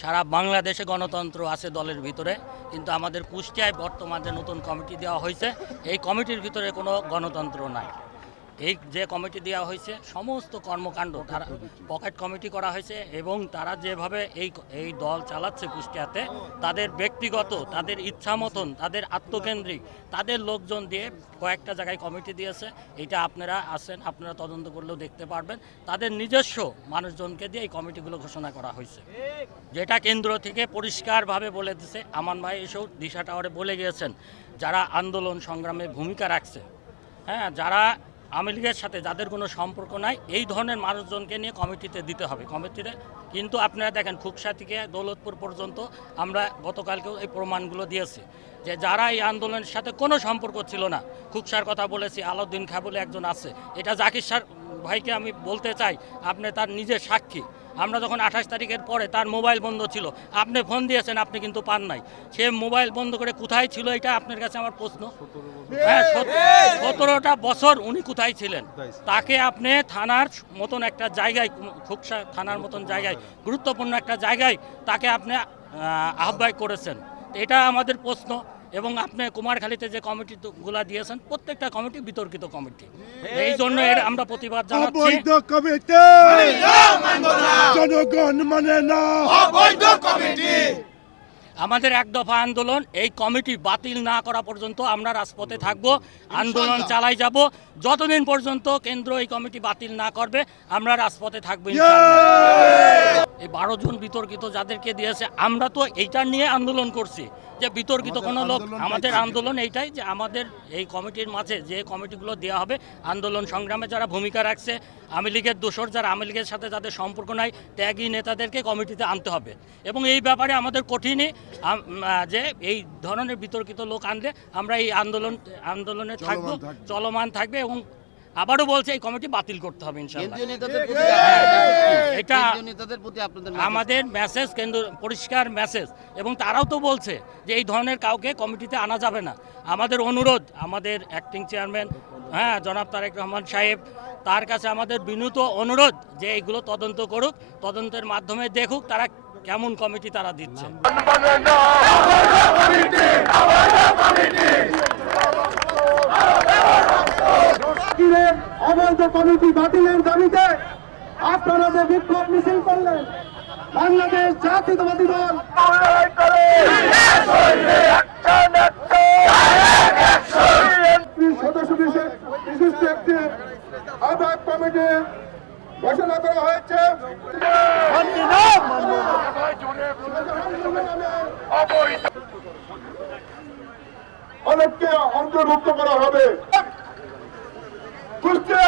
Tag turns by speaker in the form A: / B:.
A: সারা বাংলাদেশে গণতন্ত্র আছে দলের ভিতরে, কিন্তু আমাদের কুষ্টিয়ায় বর্তমানে নতুন কমিটি দেওয়া হয়েছে। এই কমিটির ভিতরে কোনো গণতন্ত্র নাই। এই যে কমিটি দেওয়া হয়েছে, সমস্ত কর্মকাণ্ড তারা পকেট কমিটি করা হয়েছে এবং তারা যেভাবে এই এই দল চালাচ্ছে কুষ্টিয়াতে, তাদের ব্যক্তিগত, তাদের ইচ্ছা মতন তাদের আত্মকেন্দ্রিক, তাদের লোকজন দিয়ে কয়েকটা জায়গায় কমিটি দিয়েছে। এটা আপনারা আসেন আপনারা তদন্ত করলেও দেখতে পারবেন। তাদের নিজস্ব মানুষজনকে দিয়ে এই কমিটিগুলো ঘোষণা করা হয়েছে। যেটা কেন্দ্র থেকে পরিষ্কারভাবে বলে দিছে। আমান ভাই এসব দিশা টাওয়ারে বলে গিয়েছেন, যারা আন্দোলন সংগ্রামে ভূমিকা রাখছে হ্যাঁ যারা আওয়ামী লীগের সাথে যাদের কোনো সম্পর্ক নাই, এই ধরনের মানুষজনকে নিয়ে কমিটিতে দিতে হবে। কমিটিতে, কিন্তু আপনারা দেখেন খুকসা থেকে দৌলতপুর পর্যন্ত আমরা গতকালকেও এই প্রমাণগুলো দিয়েছি যে যারা এই আন্দোলনের সাথে কোনো সম্পর্ক ছিল না, খুকসার কথা বলেছি, আলাউদ্দিন খা বলে একজন আছে। এটা জাকির সার ভাইকে আমি বলতে চাই, আপনি তার নিজের সাক্ষী। আমরা যখন আঠাশ তারিখের পরে তার মোবাইল বন্ধ ছিল আপনি ফোন দিয়েছেন আপনি কিন্তু পান নাই। সে মোবাইল বন্ধ করে কোথায় ছিল এটা আপনার কাছে আমার প্রশ্ন? হ্যাঁ সতেরোটা বছর উনি কোথায় ছিলেন? তাকে আপনি থানার মতন একটা জায়গায় খুকসা থানার মতন জায়গায় গুরুত্বপূর্ণ একটা জায়গায় তাকে আপনি আহ, আহ্বায়ক করেছেন। এটা আমাদের প্রশ্ন। এবং আপনি কুমারখালীতে যে কমিটি গুলা দিয়েছেন প্রত্যেকটা কমিটি বিতর্কিত কমিটি। এই জন্য এর আমরা প্রতিবাদ জানাচ্ছি।
B: অবৈধ কমিটি। জনগণ মানে না।
C: অবৈধ কমিটি।
A: আমাদের এক দফা আন্দোলন এই কমিটি বাতিল না করা পর্যন্ত আমরা রাজপথে থাকব আন্দোলন চালাই যাব। যতদিন পর্যন্ত কেন্দ্র এই কমিটি বাতিল না করবে আমরা রাজপথে থাকব এই বারো জন বিতর্কিত যাদেরকে দিয়েছে আমরা তো এইটা নিয়ে আন্দোলন করছি যে বিতর্কিত কোনো লোক আমাদের আন্দোলন এইটাই যে আমাদের এই কমিটির মাঝে যে কমিটিগুলো দেওয়া হবে আন্দোলন সংগ্রামে যারা ভূমিকা রাখছে আওয়ামী লীগের দোসর যারা আওয়ামী লীগের সাথে যাদের সম্পর্ক নাই ত্যাগী নেতাদেরকে কমিটিতে আনতে হবে। এবং এই ব্যাপারে আমাদের কঠিনই যে এই ধরনের বিতর্কিত লোক আনলে আমরা এই আন্দোলন আন্দোলনে থাকব চলমান থাকবে এবং আবারও বলছে এই কমিটি বাতিল করতে হবে এটা আমাদের মেসেজ কেন্দ্র পরিষ্কার মেসেজ এবং তারাও তো বলছে যে এই ধরনের কাউকে কমিটিতে আনা যাবে না। আমাদের অনুরোধ আমাদের অ্যাক্টিং চেয়ারম্যান হ্যাঁ জনাব তারেক রহমান সাহেব তার কাছে আমাদের বিনীত অনুরোধ যে এইগুলো তদন্ত করুক, তদন্তের মাধ্যমে দেখুক তারা কেমন কমিটি তারা দিচ্ছে।
D: অবৈধ কমিটি বাতিলের দাবিতে আপনারা যে বিক্ষোভ মিছিল করলেন, বাংলাদেশ জাতীয়তাবাদী দল। কমিটি ঘোষণা করা হয়েছে। অনেককে অন্তর্ভুক্ত করা হবে। কুষ্টিয়া